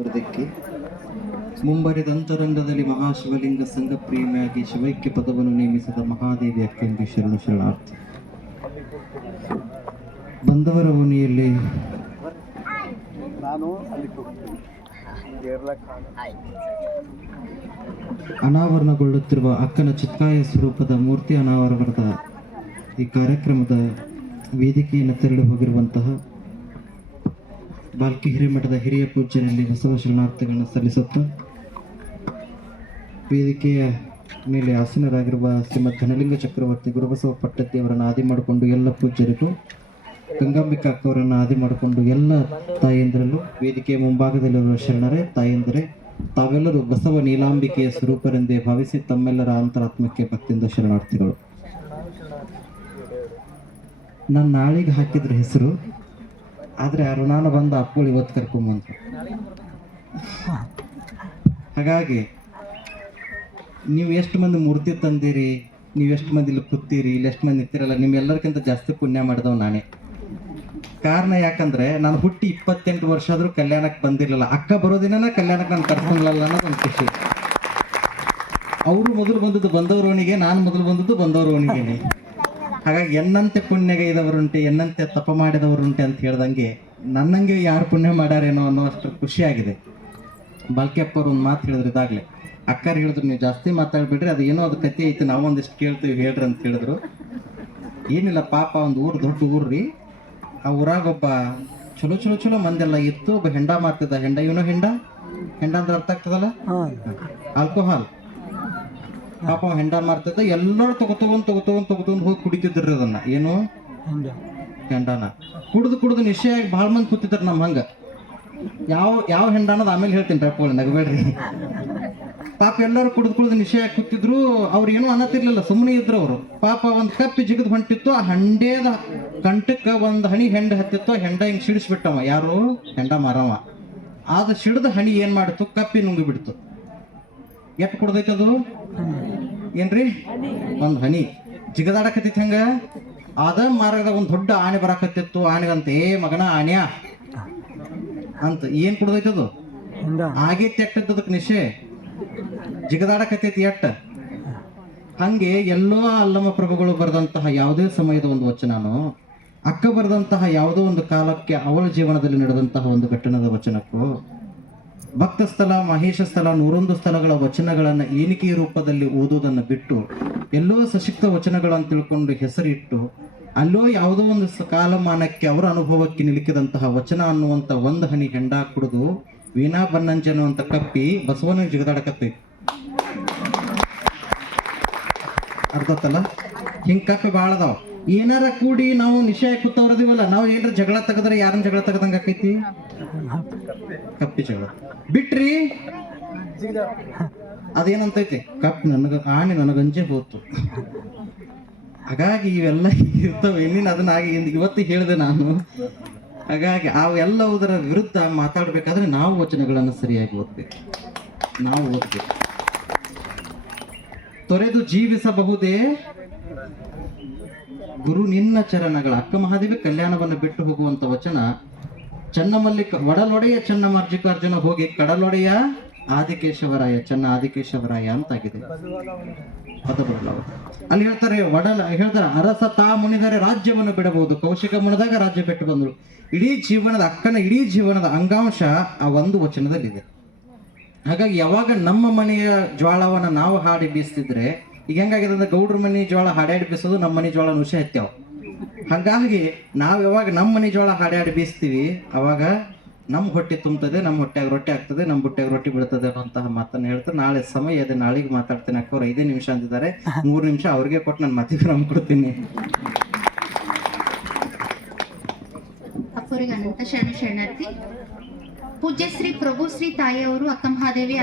ಮುರಿದಿಕ್ಕಿ ಮುಂಬರಿದಂತರಂಗದಲ್ಲಿ ಮಹಾಶಿವಲಿಂಗ ಸಂಘ ಪ್ರೇಮಿಯಾಗಿ ಶಿವೈಕ್ಯ ಪದವನ್ನು ನೇಮಿಸಿದ ಮಹಾದೇವಿ ಅಕ್ಕಂಗೆ ಶರಣು ಶರಣಾರ್ಥಿ. ಬಂದವರ ಓಣಿಯಲ್ಲಿ ಅನಾವರಣಗೊಳ್ಳುತ್ತಿರುವ ಅಕ್ಕನ ಚಿತ್ಕಾಯ ಸ್ವರೂಪದ ಮೂರ್ತಿ ಅನಾವರಣದ ಈ ಕಾರ್ಯಕ್ರಮದ ವೇದಿಕೆಯನ್ನು ತೆರಳಿ ಹೋಗಿರುವಂತಹ ಬಾಲ್ಕಿ ಹಿರೇಮಠದ ಹಿರಿಯ ಪೂಜ್ಯರಲ್ಲಿ ಬಸವ ಶರಣಾರ್ಥಿಗಳನ್ನು ಸಲ್ಲಿಸುತ್ತಾ ವೇದಿಕೆಯ ಮೇಲೆ ಆಸೀನರಾಗಿರುವ ಶ್ರೀಮದ್ ಘನಲಿಂಗ ಚಕ್ರವರ್ತಿ ಗುರುಬಸವ ಪಟ್ಟತ್ತಿಯವರನ್ನು ಆದಿ ಮಾಡಿಕೊಂಡು ಎಲ್ಲ ಪೂಜ್ಯರಿಗೂ, ಗಂಗಾಂಬಿಕಾ ಅಕ್ಕವರನ್ನು ಆದಿ ಮಾಡಿಕೊಂಡು ಎಲ್ಲ ತಾಯಂದಿರಲ್ಲೂ, ವೇದಿಕೆಯ ಮುಂಭಾಗದಲ್ಲಿರುವ ಶರಣರೇ ತಾಯಂದಿರೇ, ತಾವೆಲ್ಲರೂ ಬಸವ ನೀಲಾಂಬಿಕೆಯ ಸ್ವರೂಪರೆಂದೇ ಭಾವಿಸಿ ತಮ್ಮೆಲ್ಲರ ಅಂತರಾತ್ಮಕ್ಕೆ ಭಕ್ತಿಯಿಂದ ಶರಣಾರ್ಥಿಗಳು. ನಾನು ನಾಳೆಗೆ ಹಾಕಿದ್ರ ಹೆಸರು, ಆದರೆ ಅರುಣಾನ ಬಂದು ಅಪ್ಪಗಳು ಇವತ್ತು ಕರ್ಕೊಂಬಂತ. ಹಾಗಾಗಿ ನೀವು ಎಷ್ಟು ಮಂದಿ ಮೂರ್ತಿ ತಂದಿರಿ, ನೀವು ಎಷ್ಟು ಮಂದಿ ಇಲ್ಲಿ ಕೂತೀರಿ, ಇಲ್ಲಿ ಎಷ್ಟು ಮಂದಿ ನಿಂತಿರಲ್ಲ, ನಿಮ್ಮೆಲ್ಲರಿಗಿಂತ ಜಾಸ್ತಿ ಪುಣ್ಯ ಮಾಡಿದವ್ ನಾನೇ. ಕಾರಣ ಯಾಕಂದ್ರೆ ನಾನು ಹುಟ್ಟಿ 28 ವರ್ಷ ಆದ್ರೂ ಕಲ್ಯಾಣಕ್ಕೆ ಬಂದಿರಲಿಲ್ಲ. ಅಕ್ಕ ಬರೋದಿನ ಕಲ್ಯಾಣಕ್ಕೆ ನಾನು ಕರ್ಸಂಗಿಲ್ಲ ಅನ್ನೋದು ಒಂದು ಖುಷಿ. ಅವರು ಮೊದಲು ಬಂದದ್ದು ಬಂದವರೋಣಿಗೆ, ನಾನು ಮೊದಲು ಬಂದದ್ದು ಬಂದವರೋಣಿಗೆ. ಹಾಗಾಗಿ ಎನ್ನಂತೆ ಪುಣ್ಯಗೆ ಇದ್ದವರುಂಟೆ, ಎನ್ನಂತೆ ತಪ ಮಾಡಿದವರುಂಟೆ ಅಂತ ಹೇಳ್ದಂಗೆ ನನ್ನಂಗೆ ಯಾರು ಪುಣ್ಯ ಮಾಡ್ಯಾರೇನೋ ಅನ್ನೋ ಅಷ್ಟು ಖುಷಿಯಾಗಿದೆ. ಬಾಲ್ಕಿಯಪ್ಪ ಅವ್ರು ಒಂದು ಮಾತು ಹೇಳಿದ್ರು ಇದಾಗಲೇ, ಅಕ್ಕರು ಹೇಳಿದ್ರು ನೀವು ಜಾಸ್ತಿ ಮಾತಾಡ್ಬಿಡ್ರಿ, ಅದು ಏನೋ ಅದು ಕತೆ ಐತಿ, ನಾವು ಒಂದಿಷ್ಟು ಕೇಳ್ತೀವಿ ಹೇಳ್ರಿ ಅಂತ ಹೇಳಿದ್ರು. ಏನಿಲ್ಲ ಪಾಪ, ಒಂದು ಊರು ದೊಡ್ಡ ಊರ್ರಿ, ಆ ಊರಾಗ ಒಬ್ಬ ಚಲೋ ಚಲೋ ಚಲೋ ಮಂದೆಲ್ಲ ಇತ್ತು. ಒಬ್ಬ ಹೆಂಡ ಮಾರ್ತಿದ್ದ. ಹೆಂಡ ಇವನು ಹೆಂಡ ಅಂದ್ರೆ ಅರ್ಥ ಆಗ್ತದಲ್ಲ, ಆಲ್ಕೋಹಾಲ್. ಪಾಪ ಹೆಂಡ ಮಾರ್ತಿದ್ದ. ಎಲ್ಲರೂ ತಗೋತಗೊಂಡ್ ಹೋಗಿ ಕುಡಿತಿದ್ರಿ ಅದನ್ನ. ಏನು ಹೆಂಡನ ಕುಡ್ದು ನಿಶ್ಚಯಾಗಿ ಭಾಳ ಮಂದಿ ಕೂತಿದ್ರು ನಮ್ಮ ಹಂಗ. ಯಾವ ಹೆಂಡ ಅನ್ನೋದು ಆಮೇಲೆ ಹೇಳ್ತೀನಿ ರಪ್ಪಗಳು, ನಗಬೇಡ್ರಿ. ಪಾಪ ಎಲ್ಲರೂ ಕುಡ್ದು ನಿಶ್ಚಯ ಕೂತಿದ್ರು. ಅವ್ರು ಏನೂ ಅನ್ನತಿರ್ಲಿಲ್ಲ, ಸುಮ್ಮನೆ ಇದ್ರು ಅವರು. ಪಾಪ ಒಂದು ಕಪ್ಪಿ ಜಿಗದ್ ಹೊಂಟಿತ್ತು. ಆ ಹಂಡೇದ ಕಂಟಕ್ಕೆ ಒಂದು ಹಣಿ ಹೆಂಡ ಹತ್ತಿತ್ತು. ಹೆಂಡ ಹಿಂಗೆ ಸಿಡಿಸ್ಬಿಟ್ಟವ, ಯಾರು ಹೆಂಡ ಮಾರವ. ಆದ ಸಿಡಿದ ಹಣಿ ಏನ್ ಮಾಡಿತ್ತು, ಕಪ್ಪಿ ನುಂಗಿ ಬಿಡ್ತು. ಎಟ್ಟು ಕುಡ್ದೈತೆ ಅದು ಏನ್ರಿ, ಒಂದು ಹನಿ ಜಿಗದಾಡಕತ್ತಿತ್ತು. ಹಂಗ ಅದ ಮಾರ್ಗದಾಗ ಒಂದು ದೊಡ್ಡ ಆನೆ ಬರಾಕತ್ತಿತ್ತು. ಆನೆಗಂತ, ಏ ಮಗನ ಆನ್ಯಾ ಅಂತ ಏನ್ ಕುಡ್ದೈತದು, ಆಗೈತಿ ಎಟ್ಟದಕ್ಕೆ ನಿಶೆ ಜಿಗದಾಡಕತ್ತೈತಿ ಎಟ್ಟ. ಹಂಗೆ ಎಲ್ಲೋ ಅಲ್ಲಮ ಪ್ರಭುಗಳು ಬರೆದಂತಹ ಯಾವುದೇ ಸಮಯದ ಒಂದು ವಚನನೋ, ಅಕ್ಕ ಬರೆದಂತಹ ಯಾವುದೋ ಒಂದು ಕಾಲಕ್ಕೆ ಅವಳ ಜೀವನದಲ್ಲಿ ನಡೆದಂತಹ ಒಂದು ಘಟನದ ವಚನಕ್ಕೋ, ಭಕ್ತ ಸ್ಥಳ, ಮಹೇಶ ಸ್ಥಳ, 101 ಸ್ಥಳಗಳ ವಚನಗಳನ್ನು ಏಣಿಕೆಯ ರೂಪದಲ್ಲಿ ಓದೋದನ್ನು ಬಿಟ್ಟು ಎಲ್ಲೋ ಸಶಿಕ್ತ ವಚನಗಳನ್ನು ತಿಳ್ಕೊಂಡು ಹೆಸರಿಟ್ಟು ಅಲ್ಲೋ ಯಾವುದೋ ಒಂದು ಕಾಲಮಾನಕ್ಕೆ ಅವರ ಅನುಭವಕ್ಕೆ ನಿಲುಕಿದಂತಹ ವಚನ ಅನ್ನುವಂಥ ಒಂದು ಹನಿ ಹೆಂಡ ಕುಡಿದು ವೀಣಾ ಬನ್ನಂಜ ಅನ್ನುವಂಥ ಕಪ್ಪಿ ಬಸವನ ಜಿಗದಾಡಕತ್ತೈತಿ. ಅರ್ಥತ್ತಲ್ಲ, ಹಿಂಗ್ ಕಪ್ಪಿ ಭಾಳ ಅದಾವ. ಏನಾರ ಕೂಡಿ ನಾವು ನಿಶ್ಚಯ ಕೂತವ್ರದಿವಲ್ಲ, ನಾವು ಏನಾರ ಜಗಳ ತೆಗೆದ್ರೆ ಯಾರನ್ನ ಜಗಳ ತೆಗದಂಗ ಆಕೈತಿ, ಕಪ್ಪಿ ಜಗಳ ಬಿಟ್ರಿ ಅದೇನಂತೈತಿ, ಕಪ್ಪಿ ಆನೆ ನನಗಂಜೆ ಹೋತು. ಹಾಗಾಗಿ ಇವೆಲ್ಲ ಇರ್ತವೆ. ಇನ್ನೇನು ಅದನ್ನ ಆಗಿ ಇವತ್ತು ಹೇಳಿದೆ ನಾನು. ಹಾಗಾಗಿ ಅವೆಲ್ಲವುದರ ವಿರುದ್ಧ ಮಾತಾಡ್ಬೇಕಾದ್ರೆ ನಾವು ವಚನಗಳನ್ನು ಸರಿಯಾಗಿ ಓದ್ಬೇಕು. ನಾವು ಓದ್ಬೇಕು. ತೊರೆದು ಜೀವಿಸಬಹುದೇ ಗುರು ನಿನ್ನ ಚರಣಗಳ. ಅಕ್ಕ ಮಹಾದೇವಿ ಕಲ್ಯಾಣವನ್ನು ಬಿಟ್ಟು ಹೋಗುವಂತ ವಚನ. ಚನ್ನಮಲ್ಲಿಕ ಒಡಲೊಡೆಯ ಚನ್ನಮರ್ಜಿಕಾರ್ಜುನ ಹೋಗಿ ಕಡಲೊಡೆಯ ಆದಿಕೇಶವರಾಯ, ಚನ್ನ ಆದಿಕೇಶವರಾಯ ಅಂತಾಗಿದೆ. ಅಲ್ಲಿ ಹೇಳ್ತಾರೆ, ಹೇಳ್ತಾರೆ ಅರಸ ತಾ ಮುನಿದರೆ ರಾಜ್ಯವನ್ನು ಬಿಡಬಹುದು. ಕೌಶಿಕ ಮುನಿದಾಗ ರಾಜ್ಯ ಬಿಟ್ಟು ಬಂದರು. ಅಕ್ಕನ ಇಡೀ ಜೀವನದ ಅಂಗಾಂಶ ಆ ಒಂದು ವಚನದಲ್ಲಿದೆ. ಹಾಗಾಗಿ ಯಾವಾಗ ನಮ್ಮ ಮನೆಯ ಜ್ವಾಳವನ್ನ ನಾವು ಹಾಡಿ ಬೀಸ್ತಿದ್ರೆ, ಈಗ ಹೆಂಗಾಗಿದೆ ಅಂದ್ರೆ ಗೌಡ್ರ ಮನೆ ಜೋಳ ಹಾಡ್ಯಾಡಿ ಬೀಸೋದು, ನಮ್ಮ ಮನೆ ಜೋಳ ನುಷ ಎತ್ತಾವ. ಹಾಗಾಗಿ ನಾವು ಯಾವಾಗ ನಮ್ಮ ಮನೆ ಜೋಳ ಹಾಡ್ಯಾಡಿ ಬೀಸ್ತೀವಿ, ಅವಾಗ ನಮ್ಮ ಹೊಟ್ಟೆ ತುಂಬುತ್ತದೆ, ನಮ್ಮ ಹೊಟ್ಟೆಯಾಗ ರೊಟ್ಟಿ ಆಗ್ತದೆ, ನಮ್ಮ ಬುಟ್ಟೆಯಾಗ ರೊಟ್ಟಿ ಬೀಳ್ತದೆ ಅನ್ನೋಂತಹ ಮಾತನ್ನು ಹೇಳ್ತಾರೆ. ನಾಳೆ ಸಮಯ ಇದೆ, ನಾಳೆಗೆ ಮಾತಾಡ್ತೀನಿ. ಅಕ್ಕವ್ರು 5 ನಿಮಿಷ ಅಂತಿದ್ದಾರೆ, 3 ನಿಮಿಷ ಅವ್ರಿಗೆ ಕೊಟ್ಟು ನಾನು ಮತ್ತೆ ವಿರಾಮ ಕೊಡ್ತೀನಿ. ಅಕ್ಕವರಿಗೆ ಅನಂತ ಶರಣಾರ್ಥಿ. ಪೂಜ್ಯ ಶ್ರೀ ಪ್ರಭು ಶ್ರೀ ತಾಯಿಯವರು ಅಕ್ಕ ಮಹಾದೇವಿ